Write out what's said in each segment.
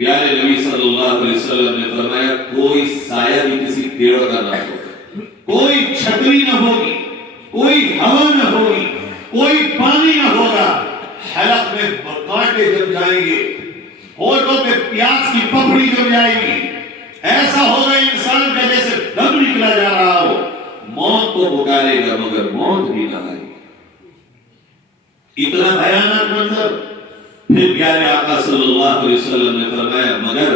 پیارے نبی صلی اللہ علیہ وسلم نے فرمایا کوئی سایہ بھی کسی پیڑ کا نہ ہوگا، کوئی چھتری نہ ہوگی، کوئی ہوا نہ ہوگی، کوئی پانی نہ ہوگا، حلق میں کانٹے جم جائیں گے، ہونٹوں پہ پیاس کی پپڑی جم جائے گی، ایسا ہوگا انسان کا جیسے دم نکلا جا رہا ہو، موت کو پکارے گا مگر موت بھی نہ آئے گی۔ اتنا بھیانک منظر۔ پھر پیارے آقا صلی اللہ علیہ وسلم نے فرمایا مگر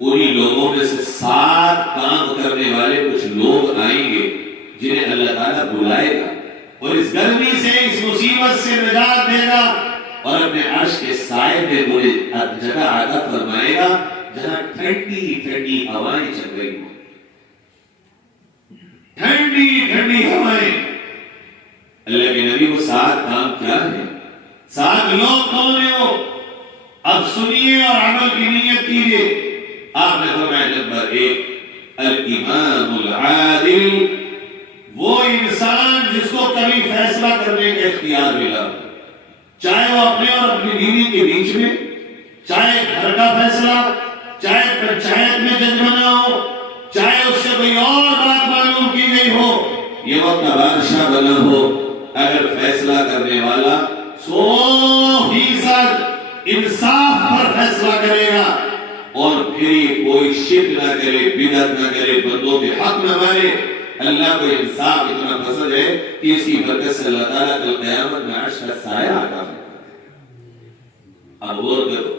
انہی لوگوں میں سے 7 کام کرنے والے کچھ لوگ آئیں گے جنہیں اللہ تعالیٰ بلائے گا اور اس گرمی سے اس مصیبت سے نجات دے گا اور اپنے عرش کے سائے میں مجھے جگہ عطا فرمائے گا جہاں ٹھنڈی ٹھنڈی ہوائیں چل رہی ہوں، ٹھنڈی ٹھنڈی ہوائیں۔ اللہ کے نبی وہ 7 کام کیا ہیں؟ 7 لوگ کون ہیں وہ؟ اب سنیے اور عمل کی نیت کیجیے۔ آپ نے فرمایا نمبر 1 الامام العادل، وہ انسان جس کو کبھی فیصلہ کرنے کا اختیار ملا، چاہے وہ اپنے اور اپنی بیوی کے بیچ میں، چاہے گھر کا فیصلہ، چاہے پنچایت میں جج بنا ہو، چاہے اس سے کوئی اور بات معلوم کی گئی ہو، یہ وقت کا بادشاہ بنا ہو، اگر فیصلہ کرنے والا 100% انصاف پر فیصلہ کرے گا اور پھر یہ کوئی شرک نہ کرے، بدعت نہ کرے، بندوں کے حق نہ مارے، اللہ کو انصاف اتنا پسند ہے کہ اس کی برکت سے اللہ تعالیٰ کل قیامت میں عرش کا سایہ عطا فرماتا ہے۔ اب غور کرو،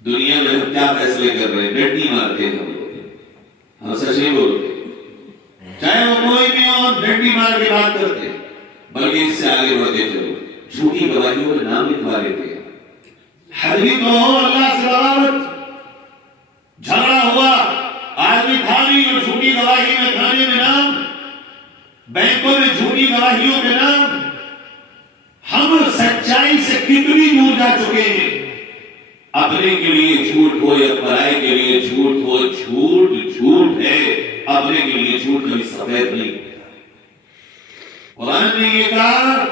دنیا میں ہم کیا فیصلے کر رہے ہیں؟ ڈنڈی مارتے ہیں ہم سچ نہیں بولتے، چاہے وہ کوئی بھی ہو، ڈنڈی مار کے بات کرتے ہیں، بلکہ اس سے آگے بڑھتے چلو، جھوٹی گواہیوں میں نام لکھوا لیتے ہیں، حربی تو ہو اللہ سے بغاوت، جھگڑا ہوا، آدمی کھانی اور جھوٹی گواہی میں کھانے میں نام، بینکوں میں جھوٹی گواہیوں میں نام۔ ہم سچائی سے کتنی دور جا چکے ہیں، اپنے کے لیے جھوٹ ہو یا پرائے کے لیے جھوٹ ہو، جھوٹ جھوٹ ہے، اپنے کے لیے جھوٹ کبھی سفید نہیں ہوتا۔ قرآن نے یہ کہا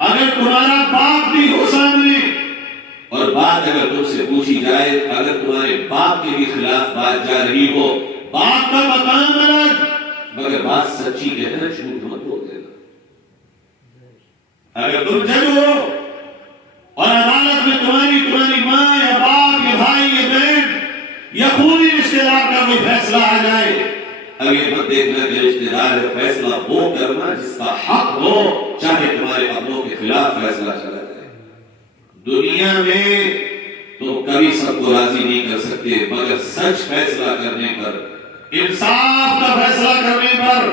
اگر تمہارا باپ بھی ہو سامنے اور بات اگر تم سے پوچھی جائے، اگر تمہارے باپ کے بھی خلاف بات جا رہی ہو، باپ کا مقام الگ، مگر بات سچی کہنا، جھوٹ مت بول دینا۔ اگر تم جج ہو اور عدالت میں تمہاری ماں یا باپ یا بھائی یا بہن یا خونی رشتے دار کا کوئی فیصلہ آ جائے، اب یہ مت دیکھنا کہ رشتے دار ہے، فیصلہ وہ کرنا جس کا حق ہو، چاہے تمہارے اپنوں کے خلاف فیصلہ چلا جائے۔ دنیا میں تم کبھی سب کو راضی نہیں کر سکتے، مگر سچ فیصلہ کرنے پر، انصاف کا فیصلہ کرنے پر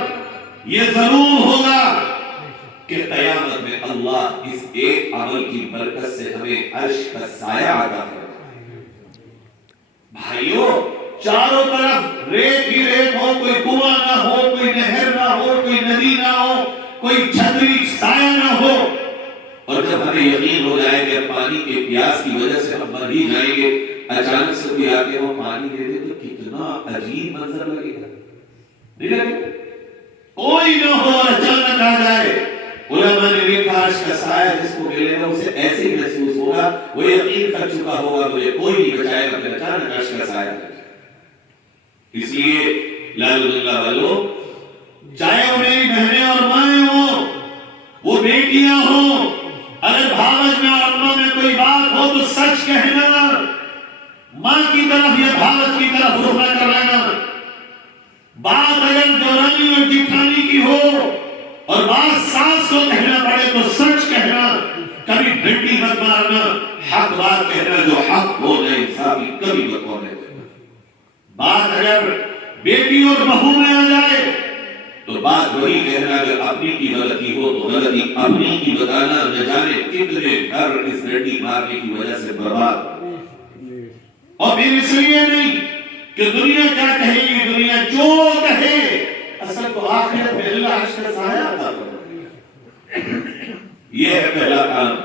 یہ ضرور ہوگا کہ قیامت میں اللہ اس ایک عمل کی برکت سے ہمیں عرش کا سایہ عطا فرمائے۔ بھائیو، چاروں طرف ریت ہی ریت ہو، کوئی کنواں نہ ہو، کوئی نہر نہ ہو، کوئی ندی نہ ہو، کوئی چھتری سایہ نہ ہو، اور جب ہمیں یقین ہو جائے کہ پانی کے پیاس کی وجہ سے ہم مر ہی جائیں گے، اچانک سے کوئی آگے وہ پانی دے دے تو کتنا عجیب منظر لگے گا، نہیں لگے؟ کوئی نہ ہو اور اچانک آ جائے، علماء نے لکھا عرش کا سایہ جس کو ملے گا اسے ایسے ہی محسوس ہوگا، وہ یقین کر چکا ہوگا مجھے کوئی نہیں بچائے گا، پھر اچانک عرش کا سایہ۔ اس لیے لال اللہ والو، چاہے وہ میری بہنیں اور مائیں ہوں، وہ بیٹیاں ہوں، اگر بھاوج میں اور اماں میں کوئی بات ہو تو سچ کہنا، ماں کی طرف یا بھاوج کی طرف رخ نہ کر لینا۔ بات اگر دورانی اور جٹھانی کی ہو اور بات ساس کو کہنا پڑے تو سچ کہنا، کبھی ڈنڈی مت مارنا، حق بات کہنا، جو حق ہو جائے انصافی کبھی مت بولنے دینا۔ بات اگر بیٹی اور بہو میں آ جائے تو بات وہی کہنا، اگر اپنی کی غلطی ہو تو غلطی اپنی کی بتانا، نہ جانے کتنے گھر اس ڈنڈی مارنے کی وجہ سے برباد۔ اور پھر اس لیے نہیں کہ دنیا کیا کہے گی، دنیا جو کہے، اصل تو آخرت میں اللہ عرش کا سایہ عطا فرمائے۔ یہ ہے پہلا کام،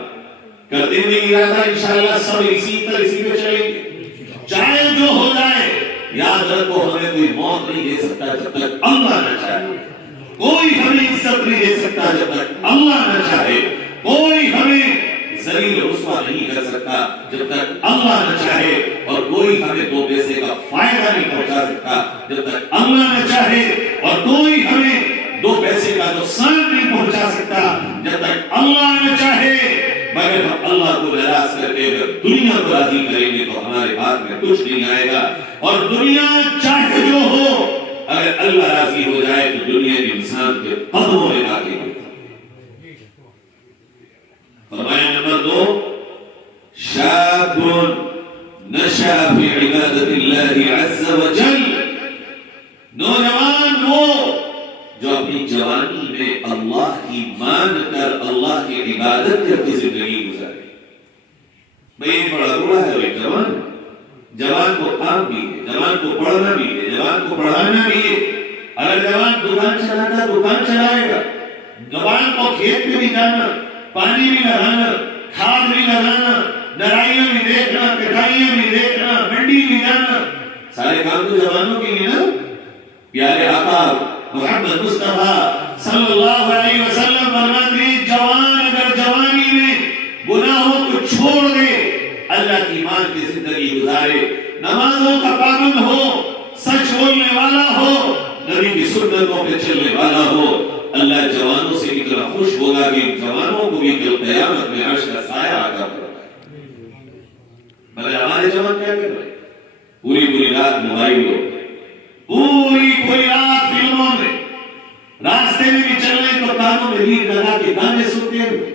کرتے ہوئے ارادہ انشاءاللہ سب اسی پہ چلیں گے، چاہے جو ہو جائے۔ یاد رکھو ہمیں کوئی موت نہیں دے سکتا جب تک اللہ نہ چاہے، کوئی ہمیں عزت نہیں دے سکتا جب تک اللہ نہ چاہے، کوئی ہمیں ذلیل رسوا نہیں کر سکتا جب تک اللہ نہ چاہے، اور کوئی ہمیں 2 پیسے کا فائدہ نہیں پہنچا سکتا جب تک اللہ نہ چاہے، اور کوئی ہمیں 2 پیسے کا نقصان نہیں پہنچا سکتا جب تک اللہ نہ چاہے۔ مگر ہم اللہ کو ناراض کر کے اگر دنیا کو راضی کریں گے تو ہمارے ہاتھ میں کچھ نہیں آئے گا، اور دنیا چاہے جو ہو، اگر اللہ راضی ہو جائے تو دنیا انسان کے قدموں میں آ کے فرمایا نمبر 2، شاب نشأ فی عبادت اللہ عز وجل، نوجوان وہ جو اپنی جوانی میں اللہ کی مان کر اللہ کی عبادت کرتی زندگی گزارے۔ میں یہ بڑا بوڑھا ہے ایک جوان، جوان کو کام بھی ہے، جوان کو پڑھنا بھی ہے، جوان کو پڑھانا بھی ہے۔ اگر جوان دکان چلاتا دکان چلائے گا، جوان کو کھیت میں بھی جانا، پانی بھی لگانا، کھاد بھی لگانا، نرائیاں بھی دیکھنا، کٹائیاں بھی دیکھنا، منڈی بھی جانا، سارے کام تو جوانوں کے لیے نا۔ پیارے آقا محمد مصطفیٰ صلی اللہ علیہ وسلم فرماتے ہیں جوان اگر جوانی میں گناہوں کو چھوڑ دے، اللہ کی مان کی زندگی گزارے، نمازوں کا پابند ہو، سچ بولنے والا ہو، نبی کی سنتوں پہ چلنے والا ہو، اللہ جوانوں سے اتنا خوش ہوگا کہ جوانوں کو بھی کل قیامت میں عرش کا سایہ آگا کرتا ہے۔ مگر ہمارے جوان کیا کر رہے ہیں؟ پوری رات موبائل ہو، پوری رات فلموں میں، راستے میں بھی چل رہے تو کانوں میں لیڈ لگا کے گانے سنتے ہوئے۔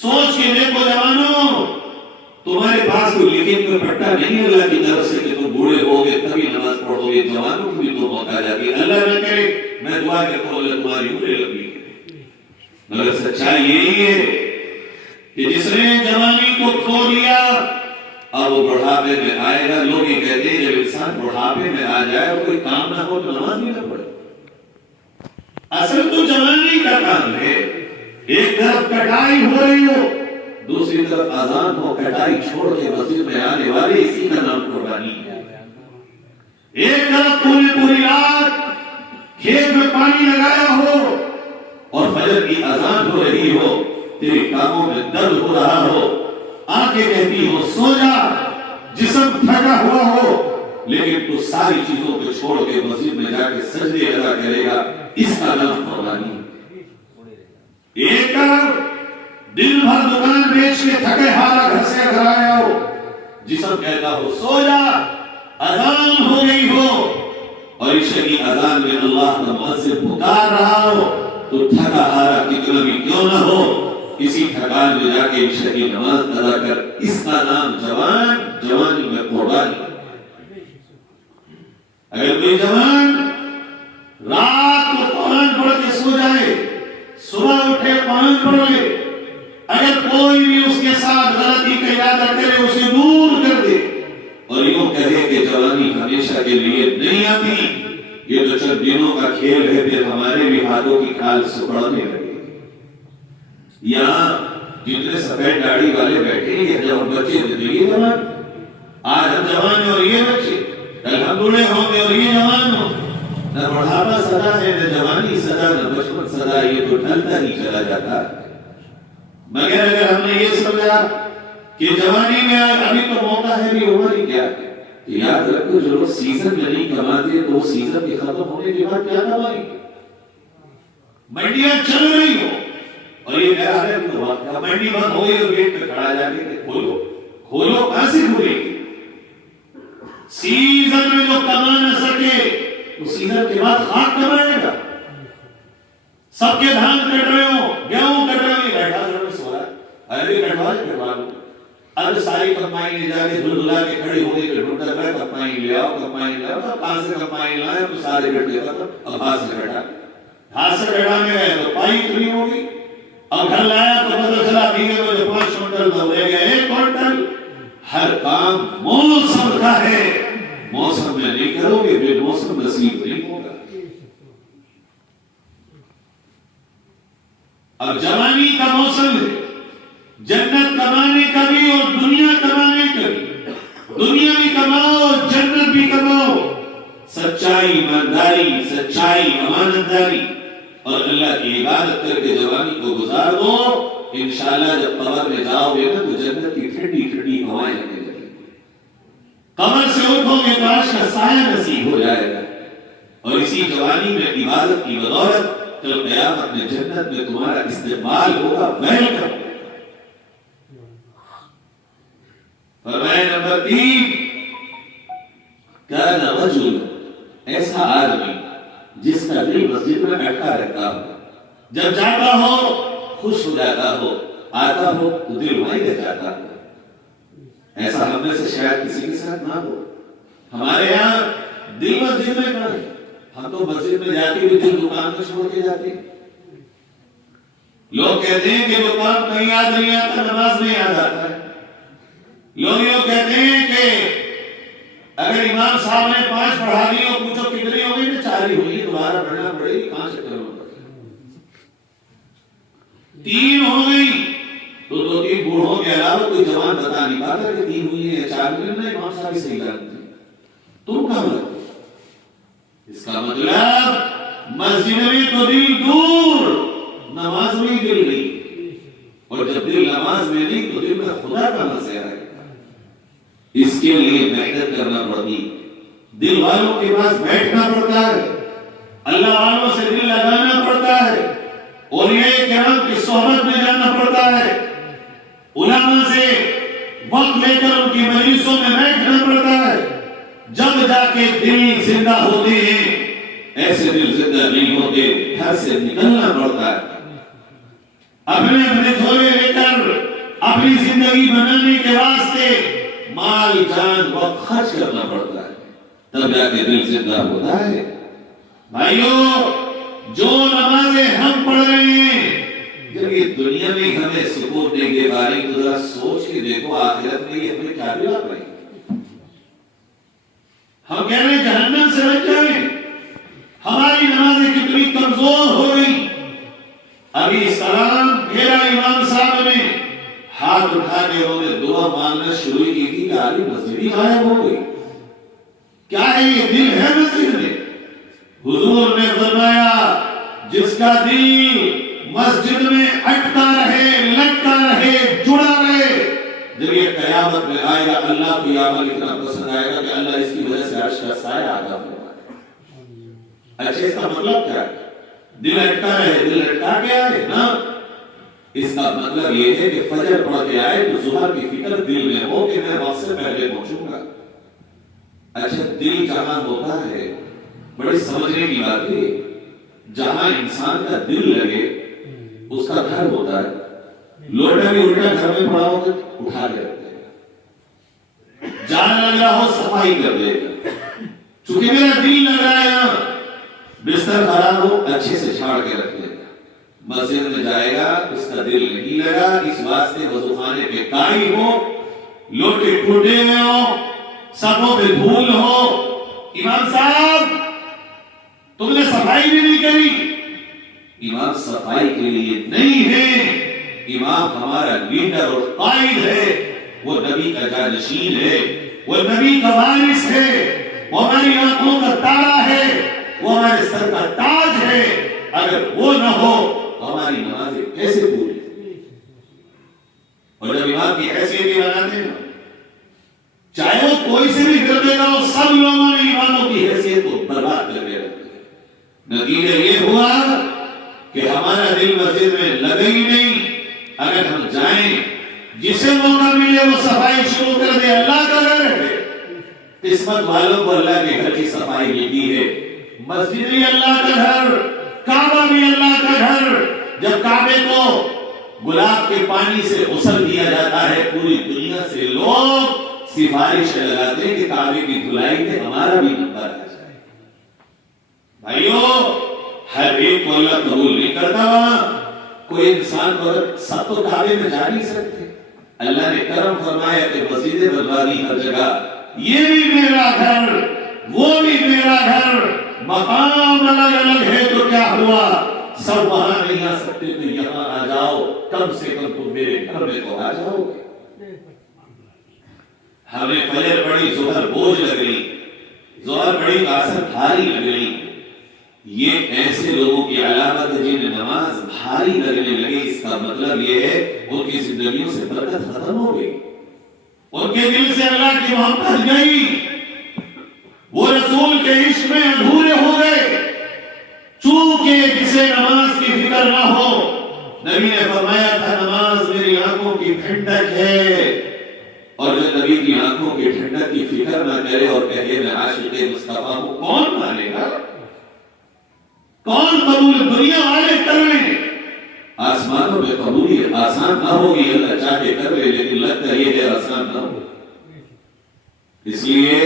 سوچ کے دیکھو جوانوں، تمہارے پاس کوئی لکھن کا پٹا نہیں اللہ کی طرف سے کہ تم بوڑھے ہو گے تبھی نماز پڑھو گے، جوانوں کو بھی تو موقع جاتی ہے۔ اللہ نہ کرے، میں دعا کرتا ہوں اللہ تمہاری عمریں لمبی کرے۔ مگر سچائی یہی ہے کہ جس نے جوانی کو کھو دیا اب وہ بڑھاپے میں آئے گا۔ لوگ یہ کہتے ہیں جب انسان بڑھاپے میں آ جائے اور کوئی کام نہ ہو تو نماز نہیں نہ پڑھے۔ اصل تو جوانی کا کام ہے، ایک طرف کٹائی ہو رہی ہو، دوسری طرف اذان ہو، کٹائی چھوڑ کے مسجد میں آنے والے، اسی کا نام قربانی ہے۔ ایک طرف پوری رات کھیت میں پانی لگایا ہو اور فجر کی اذان ہو رہی ہو، تیرے کاموں میں درد ہو رہا ہو، آنکھیں کہتی ہو سو جا، جسم تھکا ہوا ہو، لیکن تو ساری چیزوں کو چھوڑ کے مسجد میں جا کے سجدے ادا کرے گا، اس کا نام قربانی ہے۔ ایک طرف دن بھر دکان بیچ کے تھکے ہارا گھر سے گھر آیا ہو، جسم کہتا ہو سو جا، اذان ہو گئی ہو، اور عشاء کی اذان میں اللہ کا مؤذن پکار رہا ہو، تو تھکا ہارا کتنا بھی کیوں نہ ہو، اسی تھکان میں جا کے عشاء کی نماز ادا کر، اس کا نام جوان، جوانی میں قربانی۔ اگر کوئی جوان رات کو قرآن پڑھ کے سو جائے، صبح اٹھے قرآن پڑھ لے، اگر کوئی بھی اس کے ساتھ غلطی کا ارادہ کرے اسے دور کر دے، اور یوں کہے کہ جوانی ہمیشہ کے لیے نہیں آتی، یہ تو چند دنوں کا کھیل ہے، پھر ہمارے بھی ہاتھوں کی کھال سکڑنے لگے۔ یہاں جتنے سفید داڑھی والے بیٹھے ہیں جب ہم بچے تھے یہ جوان، آج ہم جوان اور یہ بچے، کل ہم بوڑھے ہوں گے اور یہ جوان ہوں۔ نہ بڑھاپا سدا ہے، نہ جوانی سدا، نہ بچپن سدا، یہ تو ڈھلتا ہی چلا جاتا ہے۔ مگر اگر ہم نے یہ سمجھا کہ جوانی میں ابھی تو موقع ہے، بھی عمر ہی کیا ہے، تو یاد رکھو جو لوگ سیزن میں نہیں کماتے تو سیزن کے ختم ہونے کے بعد کیا کمائیں گے؟ منڈیاں چل رہی ہو اور یہ کہہ رہا ہے منڈی بند ہو گئی اور گیٹ پہ کھڑا جا کے کھولو، کھولو کہاں سے کھولے گی؟ سیزن میں جو کما نہ سکے تو سیزن کے بعد خاک کمائے گا۔ سب کے دھان کٹ رہے ہو، گیہوں کٹ رہے ہو، یہ بیٹھا گھر میں سو رہا ہے، ارے کٹوا لے کٹوا لو، اب ساری کمپائی لے جا کے دھل دھلا کے کھڑی ہو گئی کہ ڈھونڈ کر رہا کمپائی لے آؤ، کمپائی لے آؤ، اب کہاں سے کمپائی لائے تو سارے کٹ گئے، اب ہاتھ سے کٹا، ہاتھ سے کٹانے گئے تو پائی اتنی ہوگی، اب گھر لایا تو پتہ چلا بیگے میں جو 5 کنٹل تھا لے گیا 1 کنٹل۔ ہر کام موسم کا ہے، موسم میں نہیں کرو گے بے موسم نصیب نہیں ہوگا۔ اب جوانی کا موسم ہے، جنت کمانے کا بھی اور دنیا کمانے کا بھی، دنیا بھی کماؤ جنت بھی کماؤ، سچائی، ایمانداری، سچائی، امانت داری اور اللہ کی عبادت کر کے جوانی کو گزار دو، انشاءاللہ جب قبر میں جاؤ گے نا تو جنت کی ٹھنڈی ٹھنڈی ہوائیں لگنے لگیں گی. قبر سے اٹھو گے تو عرش کا سایہ نصیب ہو جائے گا. اور اسی جوانی میں عبادت کی بدولت کل قیامت میں جنت میں تمہارا استقبال ہوگا. ویلکم. فرمایا نمبر 3 کان رجل، ایسا آدمی جس کا دل مسجد میں اٹکا رہتا ہو، جب جاتا ہو خوش ہو جاتا ہو، آتا ہو تو دل وہیں رہ جاتا ہو. ایسا ہم میں سے شاید کسی کے ساتھ نہ ہو. ہمارے یہاں دل مسجد میں کہاں ہے؟ ہم تو مسجد میں جا کے بھی دل دکان میں چھوڑ کے جاتے ہیں. لوگ کہتے ہیں کہ دکان کہیں یاد نہیں آتا، نماز نہیں یاد آتا ہے. لوگ یہ کہتے ہیں کہ اگر امام صاحب نے 5 پڑھا دی اور پوچھو کتنی ہو گئی تو 4 ہی ہوئی، دوبارہ پڑھنا پڑے گی، کہاں سے کرو؟ 3 ہو گئی تو 2-3 بوڑھوں کے علاوہ کوئی جوان بتا نہیں پاتا کہ 3 ہوئی ہے یا 4 ہوئی ہے. امام صاحب صحیح کرتے تم کہاں لگتے؟ اس کا مطلب مسجد میں تو دل دور، نماز میں دل نہیں. اور جب دل نماز میں نہیں تو دل میں خدا کہاں سے آئے گا؟ اس کے لیے محنت کرنا پڑتی. دل والوں کے پاس بیٹھنا پڑتا ہے، اللہ والوں سے دل لگانا پڑتا ہے، اولیاء کرام کی صحبت میں جانا پڑتا ہے، علماء سے وقت لے کر ان کی مجلسوں میں بیٹھنا پڑتا ہے. جب جا کے دل زندہ ہوتے ہیں. ایسے دل زندہ نہیں ہوتے، گھر سے نکلنا پڑتا ہے. اپنے اپنے جھولے لے کر اپنی زندگی بنانے کے واسطے مال جان وقت خرچ کرنا پڑتا ہے، تب جا کے دل زندہ ہوتا ہے. بھائیو، جو نمازیں ہم پڑھ رہے ہیں، جب یہ دنیا میں ہمیں سکون دے کے بارے تو ذرا سوچ کے دیکھو آخرت میں یہ ہمیں کیا دلا پائے گی. ہم کہہ رہے ہیں جہنم سے بچ جائیں، ہماری نمازیں کتنی کمزور ہو گئی. ابھی سلام پھیرا امام صاحب نے، ہاتھ اٹھا کے انہوں نے دعا مانگنا شروع کی تھی کہ آدھی مسجد ہی غائب ہو گئی. کیا ہے یہ دل ہے مسجد میں؟ حضور نے فرمایا جس کا دل مسجد میں اٹکا رہے، لٹکا رہے، جڑا رہے، جب یہ قیامت میں آئے گا اللہ کو یہ عمل اتنا پسند آئے گا کہ اللہ اس کی وجہ سے عرش کا سایہ آتا ہوگا. اچھا اس کا مطلب کیا ہے؟ دل اٹکا رہے، دل اٹکا کے آئے نا. اس کا مطلب یہ ہے کہ فجر پڑھ کے آئے تو ظہر کی فکر دل میں ہو کہ میں وقت سے پہلے پہنچوں گا. اچھا دل جہاں ہوتا ہے بڑی سمجھنے کی بات ہے، جہاں انسان کا دل لگے اس کا گھر ہوتا ہے. لوٹا بھی الٹا گھر میں پڑا ہو تو اٹھا کے رکھ دے گا، جانا لگ رہا ہو صفائی کر دے گا. چونکہ میرا دل لگ رہا ہے یہاں، بستر خراب ہو اچھے سے چھاڑ کے رکھ دے گا. مسجد میں جائے گا اس کا دل نہیں لگا، اس واسطے وضو خانے پہ کائی ہو، لوٹے ٹوٹے ہوئے ہو، صفوں پہ دھول ہو. امام صاحب تم نے صفائی بھی نہیں کری. امام صفائی کے لیے نہیں ہے، امام ہمارا لیڈر اور قائد ہے، وہ نبی کا جانشین ہے، وہ نبی کا وارث ہے، وہ ہماری آنکھوں کا تارا ہے، وہ ہمارے سر کا تاج ہے. اگر وہ نہ ہو تو ہماری نمازیں کیسے پوری؟ اور جب امام کی حیثیت یہ بناتے ہیں، چاہے وہ کوئی سے بھی کر دے گا، وہ سب لوگوں نے اماموں کی حیثیت کو برباد کر کے رکھ دیا. نتیجہ یہ ہوا کہ ہمارا دل مسجد میں لگے ہی نہیں. اگر ہم جائیں جسے موقع ملے وہ صفائی شروع کر دے، اللہ کا گھر ہے. قسمت والوں کو اللہ کے گھر کی صفائی ملتی ہے. مسجد بھی اللہ کا گھر، کعبہ بھی اللہ کا گھر. جب کعبے کو گلاب کے پانی سے غسل دیا جاتا ہے، پوری دنیا سے لوگ سفارش لگاتے ہیں کہ کعبے کی دھلائی میں ہمارا بھی نمبر آ جائے. بھائیو، ہر ایک کو اللہ قبول نہیں کرتا. وہاں کوئی انسان کو سب تو کعبے میں جا نہیں سکتے. اللہ نے کرم فرمایا کہ مسجد بنوا دی ہر جگہ. یہ بھی میرا گھر، وہ بھی میرا گھر. مقام الگ الگ ہے تو کیا ہوا؟ سب وہاں نہیں آ سکتے تو یہاں آ جاؤ. کم سے کم تم میرے گھر میں تو آ جاؤ. ہمیں فجر پڑی، ظہر بوجھ لگ گئی، ظہر پڑی، عصر بھاری لگ گئی. یہ ایسے لوگوں کی علامت ہے جنہیں نماز بھاری لگنے لگی. اس کا مطلب یہ ہے ان کی زندگیوں سے برکت ختم ہو گئی, ان کے دل سے اللہ کی محبت گئی, وہ رسول کے عشق میں ادھورے ہو گئے. چونکہ جسے نماز کی فکر نہ ہو, نبی نے فرمایا تھا نماز میری آنکھوں کی ٹھنڈک ہے, اور جو نبی کی آنکھوں کی ٹھنڈک کی فکر نہ کرے اور کہے میں عاشق مصطفیٰ ہوں, کون مانے گا؟ کون قبول؟ دنیا والے کر لیں, آسمانوں میں قبولیت آسان نہ ہوگی, اللہ چاہے کر لے, لیکن لگتا یہ ہے آسان نہ ہو. اس لیے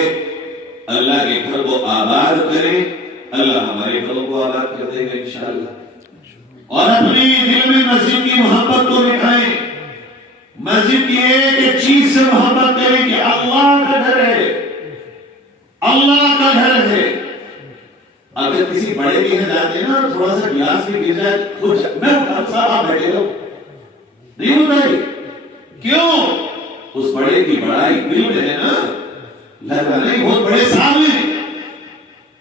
اللہ کے گھر کو آباد کرے, اللہ ہمارے گھروں کو آباد کر دے گا انشاءاللہ. اور اپنے دل میں مسجد کی محبت کو بٹھائیں. مسجد کی ایک چیز سے محبت کریں کہ اللہ کا گھر ہے, اللہ کا گھر ہے. اگر کسی بڑے کے یہاں جاتے ہیں نا, تھوڑا سا گلاس بھی گر جائے, خود میں صاحب بیٹھے رہو, نہیں ہوتا ہے. کیوں؟ اس بڑے کی بڑائی دل میں ہے نا, لگا نہیں بہت بڑے صاحب ہیں.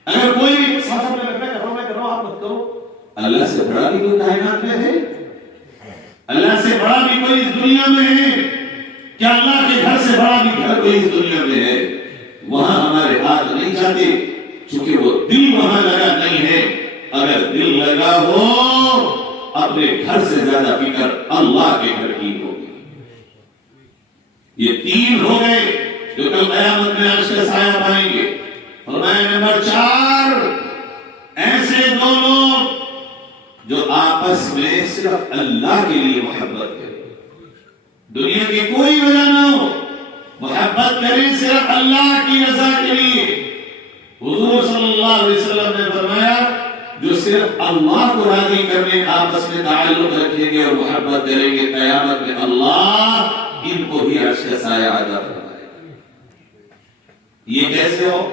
اگر کوئی صاحب میں کر رہا ہوں آپ مت کرو. اللہ سے بڑا بھی کوئی کائنات میں ہے؟ اللہ سے بڑا بھی کوئی اس دنیا میں ہے کیا؟ اللہ کے گھر سے بڑا بھی گھر کوئی اس دنیا میں ہے؟ وہاں ہمارے ہاتھ نہیں جاتے, چونکہ وہ دل وہاں لگا نہیں ہے. اگر دل لگا ہو, اپنے گھر سے زیادہ فکر اللہ کے گھر کی ہوگی. یہ 3 ہو گئے جو کل قیامت میں عرش کا سایہ پائیں گے. فرمایا نمبر 4, ایسے 2 لوگ جو آپس میں صرف اللہ کے لیے محبت کریں, دنیا کی کوئی وجہ نہ ہو, محبت کریں صرف اللہ کی رضا کے لیے. حضور صلی اللہ علیہ وسلم نے فرمایا جو صرف اللہ کو راضی کرنے آپس میں تعلق رکھیں گے اور محبت کریں گے, قیامت میں اللہ ان کو بھی عرش کا سایہ عطا فرمائے گا. یہ کیسے ہو؟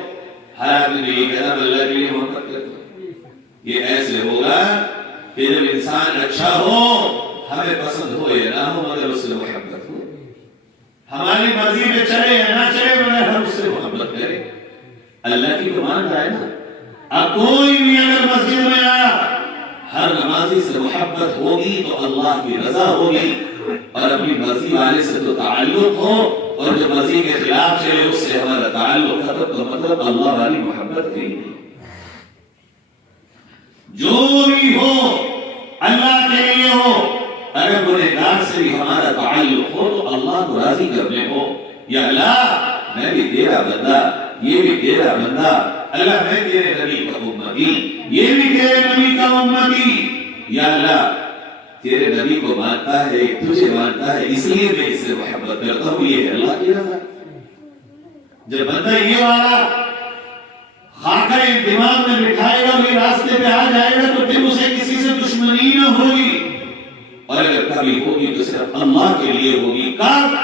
ہر آدمی نے یہ کہا اللہ کے لیے محبت کرتا. یہ ایسے ہوگا کہ جب انسان اچھا ہو, ہمیں پسند ہو یا نہ ہو, مگر اس سے محبت ہو. ہماری مرضی میں چلے یا نہ چلے, مگر ہم اس سے محبت کریں. اللہ کی تو مان رہا ہے نا. اب کوئی بھی اگر مسجد میں آیا, ہر نمازی سے محبت ہوگی تو اللہ کی رضا ہوگی, اور اپنی مرضی والے سے تو تعلق ہو, اور جو مرضی کے خلاف چلے اس سے ہمارا تعلق ختم, تو مطلب اللہ والی محبت کی. جو بھی ہو اللہ کے لیے ہو. اگر گنہگار سے بھی ہمارا تعلق ہو تو اللہ کو راضی کرنے ہو. یا اللہ میں بھی تیرا بندہ, یہ بھی تیرا بندہ, اللہ میں تیرے نبی کا امتی, یہ بھی تیرے نبی کا امتی. یا اللہ تیرے نبی کو مانتا ہے, تجھے مانتا ہے, اس لیے میں اس سے محبت کرتا ہوں. یہ ہے اللہ کی رضا. جب بندہ یہ والا خاکہ دماغ میں بٹھائے گا, بھی راستے پہ آ جائے گا, تو پھر اسے کسی سے دشمنی نہ ہوگی, اور اگر کبھی ہوگی تو صرف اللہ کے لیے ہوگی. کب؟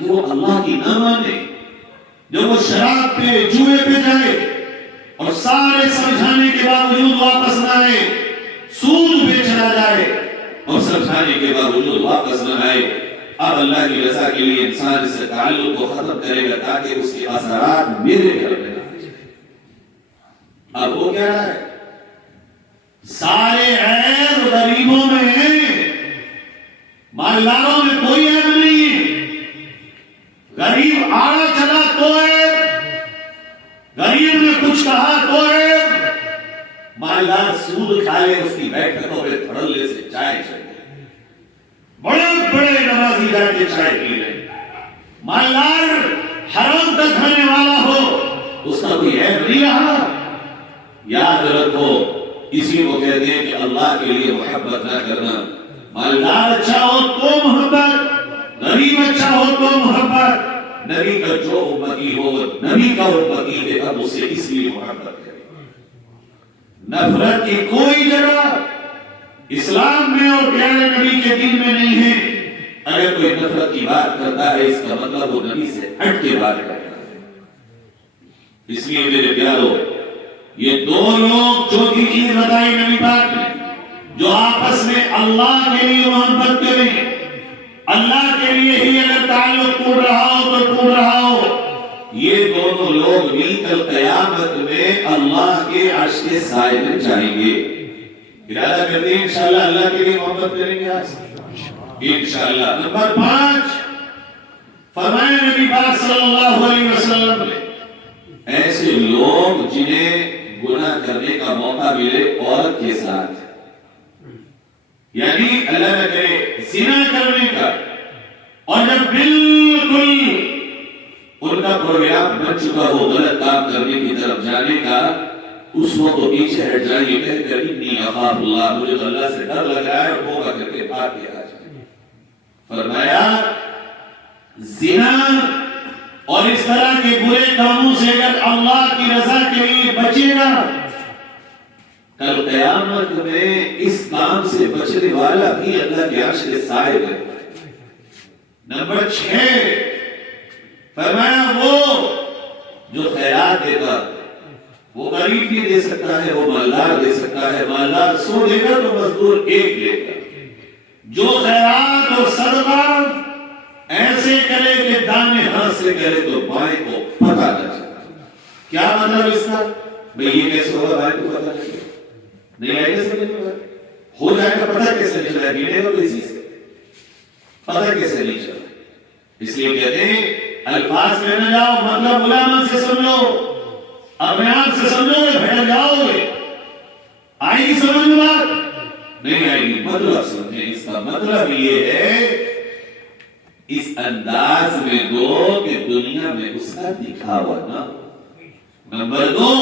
جو اللہ کی نہ مانے, جو وہ شراب پہ جوئے پہ جائے اور سارے سمجھانے کے باوجود واپس نہ آئے, سود پہ چلا جائے اور سمجھانے کے باوجود واپس نہ آئے. اب اللہ کی رضا کے لیے انسان سے تعلق کو ختم کرے گا تاکہ اس کے اثرات میرے گھر میں نہ آ جائے. اب وہ کیا ہے؟ سارے عیب غریبوں میں ہیں, مالداروں میں کوئی عیب نہیں ہے. غریب آڑا چلا تو عیب, غریب نے کچھ کہا تو عیب, مالدار سود کھا لے, اس کی بیٹھکوں پہ دھڑلے سے چائے چلے, بڑے بڑے نمازی جا کے چائے پی رہے. مالدار حرام کا کھانے والا ہو, اس کا کوئی عیب نہیں رہا. یاد رکھو, اسی کو کہتے ہیں کہ اللہ کے لیے محبت نہ کرنا. مالدار اچھا ہو تو محبت, غریب اچھا ہو تو محبت. نبی کا جو امتی ہو, نبی کا امتی ہے, اب اسے اس لیے محبت کرے. نفرت کی کوئی جگہ اسلام میں اور پیارے نبی کے دین میں نہیں ہے. اگر کوئی نفرت کی بات کرتا ہے, اس کا مطلب وہ نبی سے ہٹ کے بات کرتا ہے. اس لیے میرے پیارو, یہ 2 لوگ جو کی چیز بتائی نبی پاک نے, جو آپس میں اللہ کے لیے محبت کریں, اللہ کے لیے ہی اگر تعلق ٹوٹ رہا ہو تو ٹوٹ رہا ہو, یہ دونوں لوگ بھی کل قیامت میں اللہ کے عرش کے سائے میں جائیں گے. ارادہ کرتے ہیں انشاءاللہ اللہ کے لیے محبت کریں گے آج انشاءاللہ. نمبر 5 فرمایا نبی پاک صلی اللہ علیہ وسلم نے ایسے لوگ جنہیں گناہ کرنے کا موقع ملے عورت کے ساتھ، یعنی اللہ نہ کرے زنا کرنے کا، اور جب بالکل ان کا پروگرام بن چکا ہو غلط کام کرنے کی طرف جانے کا، اس وقت تو پیچھے ہٹ جائیں یہ کہہ کر انی اخاف اللہ، مجھے اللہ سے ڈر لگ رہا ہے، اور ہوگا کر کے بھاگ کے آ جائیں. فرمایا زنا اور اس طرح کے برے کاموں سے اگر اللہ کی رضا کے لیے بچے گا، کل قیامت میں اس کام سے بچنے والا بھی اللہ کے عرش کے سائے میں. نمبر 6 فرمایا وہ جو خیرات دیتا، وہ غریب بھی دے سکتا ہے، وہ مالدار دے سکتا ہے. مالدار 100 دے گا تو مزدور 1 دے گا. جو خیرات اور صدقہ ایسے کرے کہ دانے ہاتھ سے کرے تو بائیں کو پتہ نہ چلے. کیا مطلب اس کا؟ بھئی یہ کیسے ہوگا بائیں کو پتہ نہیں نہیں آئے گا سمجھ میں؟ ہو جائے گا پتہ کیسے نہیں چلا؟ گینے گا کسی سے پتہ کیسے نہیں چلا؟ اس لیے کہتے ہیں الفاظ میں نہ جاؤ، مطلب علماء سے سمجھو، اپنے آپ سے سمجھو گے بھٹک جاؤ گے. آئے گی سمجھ میں بات؟ نہیں آئے گی. مطلب سمجھیں، اس کا مطلب یہ ہے اس انداز میں دو کہ دنیا میں اس کا دکھاوا نہ ہو. نمبر 2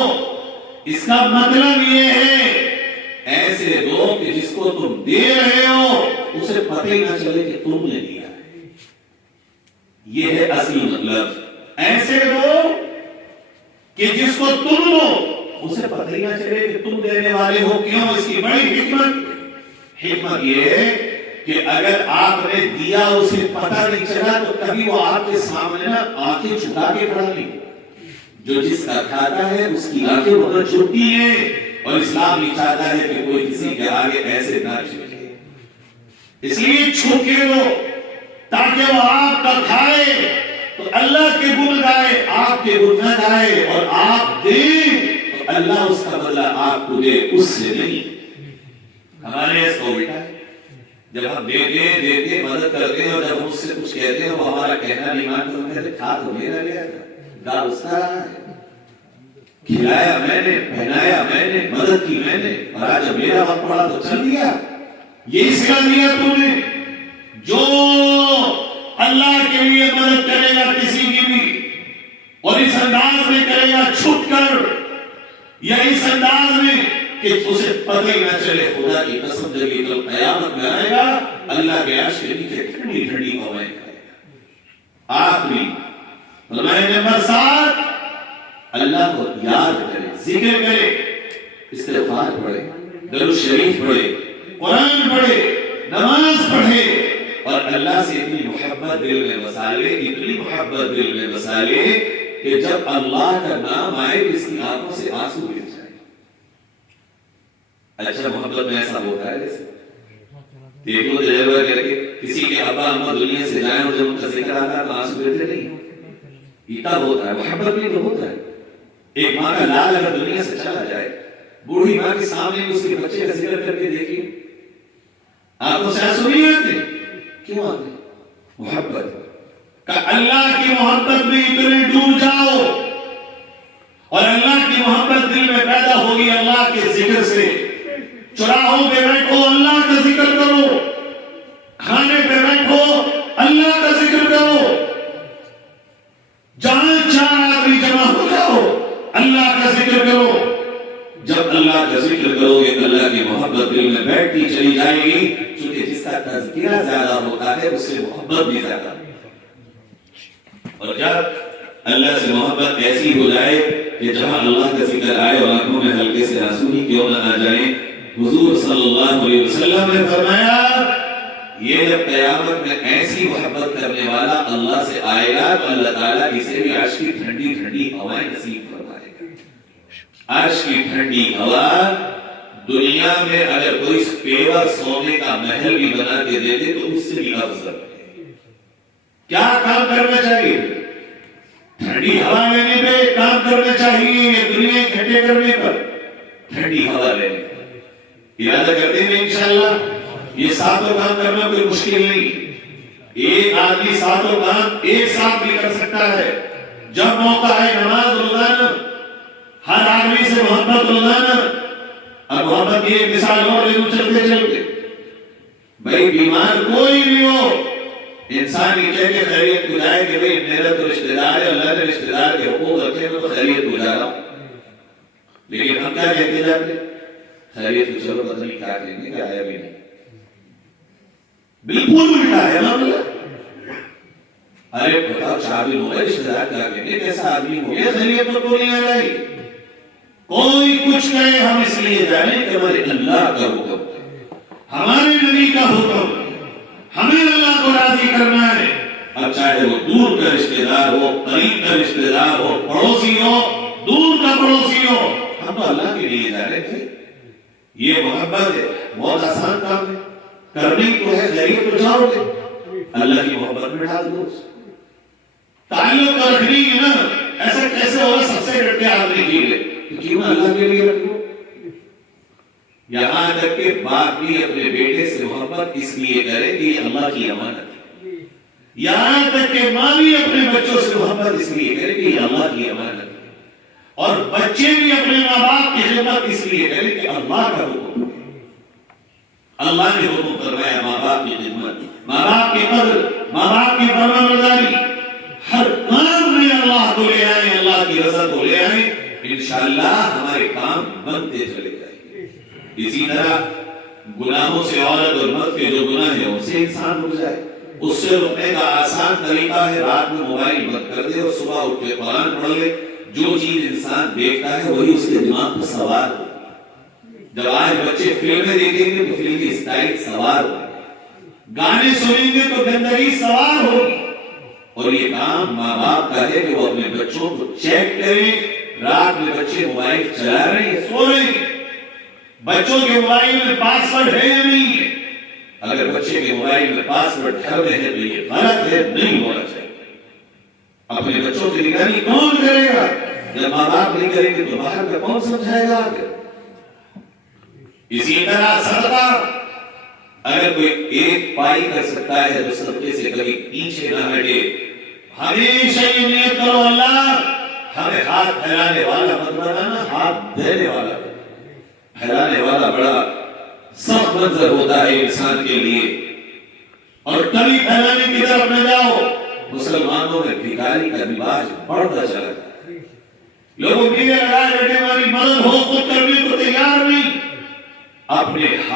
اس کا مطلب یہ ہے ایسے دو کہ جس کو تم دے رہے ہو اسے پتہ ہی نہ چلے کہ تم نے دیا ہے. یہ ہے اصل مطلب. ایسے دو کہ جس کو تم دو اسے پتہ ہی نہ چلے کہ تم دینے والے ہو. کیوں؟ اس کی بڑی حکمت یہ ہے کہ اگر آپ نے دیا اسے پتہ نہیں چلا تو کبھی وہ آپ کے سامنے نہ آنکھیں چھپا کے کھڑا نہیں. جو جس کا کھاتا ہے اس کی آنکھیں بہت چھپتی ہیں، اور اسلام نہیں چاہتا ہے کہ کوئی کسی کے آگے ایسے نہ چھپے. اس لیے چھپ کے دو تاکہ وہ آپ کا کھائے تو اللہ کے گن گائے، آپ کے گن نہ گائے، اور آپ دیں تو اللہ اس کا بدلہ آپ کو دے، اس سے نہیں. ہمارے اس کو بیٹا ہے جب ہم دیتے مدد کرتے ہیں، اور جب ہم اس سے کچھ کہتے ہیں وہ ہمارا کہنا نہیں مانتے، ہم کہتے کھا تو میرا لیا گا اس کا ہے، کھلایا میں نے، پہنایا میں نے، مدد کی میں نے، اور آج جب میرا وقت پڑا تو چل دیا. یہ سکھا دیا تم نے. جو اللہ کے لیے مدد کرے گا کسی کی بھی، اور اس انداز میں کرے گا چھپ کر یا اس انداز میں کہ اسے پتہ ہی نہ چلے، خدا کی قسم جب یہ کل قیامت میں آئے گا اللہ کے عرش کے نیچے ٹھنڈی ٹھنڈی ہوائیں کھائے گا. آخری فرمایا نمبر 7 اللہ کو یاد کرے، ذکر کرے، استغفار پڑھے، درود شریف پڑھے، قرآن پڑھے، نماز پڑھے، اور اللہ سے اتنی محبت دل میں بسا لے، اتنی محبت دل میں بسا لے کہ جب اللہ کا نام آئے تو اس کی آنکھوں سے آنسو گر جائے. اچھا محبت میں ایسا ہوتا ہے جیسے دیکھو تجربہ کر کے کسی کے ابا اما دنیا سے جائیں اور جب ان کا ذکر آتا ہے تو آنسو گرتے نہیں. یہ تب ہوتا ہے، محبت میں تو ہوتا ہے. ایک ماں کا لال اگر دنیا سے چلا جائے، بوڑھی ماں کے سامنے اس کے بچے کا ذکر کر کے دیکھیے، آنکھوں سے آنسو نہیں آتے. کیوں آتے؟ محبت. کہ اللہ کی محبت میں اتنے ڈوب جاؤ، اور اللہ کی محبت دل میں پیدا ہوگی اللہ کے ذکر سے. چراہوں پہ بیٹھو اللہ کا ذکر کرو، کھانے پہ بیٹھو اللہ کا ذکر کرو، جہاں 4 آدمی جمع ہو جاؤ اللہ کا ذکر کرو. جب اللہ کا ذکر کرو گے تو اللہ کی محبت دل میں بیٹھتی چلی جائے گی. چونکہ جس کا تذکرہ زیادہ ہوتا ہے اس سے محبت بھی زیادہ ہوتی ہے. اور جب اللہ سے محبت ایسی ہو جائے کہ جہاں اللہ کا ذکر آئے اور آنکھوں میں ہلکے سے آنسو ہی کیوں نہ آ جائیں. حضور صلی اللہ علیہ وسلم نے فرمایا یہ جب قیامت میں ایسی محبت کرنے والا اللہ سے آئے گا تو اللہ تعالیٰ اسے بھی عرش کی ٹھنڈی ٹھنڈی ہوائیں نصیب فرمائے گا. عرش کی ٹھنڈی ہوا دنیا میں اگر کوئی پیور سونے کا محل بھی بنا کے دے دے تو اس سے بھی افضل ہے. کیا کام کرنا چاہیے؟ ٹھنڈی ہوا لینے پہ کام کرنا چاہیے یہ دنیا اکٹھے کرنے پر ٹھنڈی ہوا لینے پر ارادہ کرتے ہیں انشاءاللہ یہ ساتوں کام کرنا کوئی مشکل نہیں. ایک آدمی ساتوں کام ایک ساتھ بھی کر سکتا ہے. جب موقع ہے نماز روزانہ, ہر آدمی سے محبت روزانہ. اب محبت کی ایک مثال اور لے لوں چلتے چلتے, بھائی بیمار کوئی بھی ہو, انسان یہ کہہ کے خیریت کو جائے کہ بھئی میرا تو رشتہ دار ہے, اللہ نے رشتہ دار کے حقوق رکھے تو خیریت کو جا رہا ہوں. لیکن ہم کیا کہتے جاتے, خیریت کو چلو پتہ نہیں کیا کہیں گے, کیا آیا بھی نہیں. بالکل الٹا ہے معاملہ. ارے بتاؤ 4 دن ہو گئے, رشتہ دار کیا کہیں گے, کیسا آدمی ہو گیا, خیریت تو نہیں آ رہی. کوئی کچھ کہے ہم اس لیے جانیں کہ ہمارے اللہ کا حکم, ہمارے نبی کا حکم, ہمیں اللہ کو راضی کرنا ہے. اب چاہے وہ دور کا رشتہ دار ہو, قریب کا رشتہ دار ہو, پڑوسی ہو, دور کا پڑوسی ہو, ہم تو اللہ کے لیے جا رہے تھے. یہ محبت ہے, بہت آسان کام ہے, کرنی تو ہے, خیریت تو جاؤ گے, اللہ کی محبت میں ڈال دو. تعلق رکھنی ہے نا, ایسا کیسے ہوگا سب سے ڈٹ کے آدمی کی ہے, کیوں اللہ کے لیے رکھو. یہاں تک کہ باپ بھی اپنے بیٹے سے محبت اس لیے کرے کہ یہ اللہ کی امانت ہے. یہاں تک کہ ماں بھی اپنے بچوں سے محبت اس لیے کرے کہ یہ اللہ کی امانت ہے. اور بچے بھی اپنے ماں باپ کی خدمت اس لیے کرے کہ اللہ کا حکم, اللہ نے حکم کروایا ماں باپ کی خدمت, ماں باپ کی قدر, ماں باپ کی فرمانبرداری. ہر کام میں اللہ کو لے آئیں, اللہ کی رضا کو لے آئیں, انشاءاللہ ہمارے کام بنتے چلے جائیں. اسی طرح گناہوں سے عورت اور مرد کے جو گناہ ہیں ان سے انسان رک جائے. اس سے رکنے کا آسان طریقہ ہے رات میں موبائل بند کر دے اور صبح اٹھ کے قرآن پڑھ لے. جو چیز انسان دیکھتا ہے وہی اس کے دماغ پر سوار ہو. جب آج بچے فلمیں دیکھیں گے تو فلم کی اسٹائل سوار ہو, گانے سنیں گے تو گندگی سوار ہوگی. اور یہ کام ماں باپ کا ہے کہ وہ اپنے بچوں کو چیک کریں. رات میں بچے موبائل چلا رہے ہیں, سو رہے ہیں, بچوں کے موبائل میں پاسورڈ ہے یا نہیں ہے. اگر بچے کے موبائل میں پاسورڈ ڈھل رہے ہیں تو یہ غلط ہے, نہیں ہونا چاہیے. اپنے بچوں کی نگرانی کون کرے گا؟ جب ماں باپ نہیں کریں گے تو باہر کا کون سمجھائے گا آگے. اسی طرح صدقہ, اگر کوئی ایک پائی کر سکتا ہے تو صدقے سے کبھی پیچھے نہ ہٹے. ہمیشہ یہ نیت کرو اللہ ہمیں ہاتھ پھیلانے والا مت بنانا, ہاتھ دینے والا. پھیلانے والا بڑا سخت منظر ہوتا ہے انسان کے لیے, اور کبھی پھیلانے کی طرف نہ جاؤ. مسلمانوں میں بھکاری کا رواج بڑھتا چلا ہے. لوگوں کی لگائے بیٹھے ہماری مدد ہو, خود کرنے کو تیار نہیں. اپنے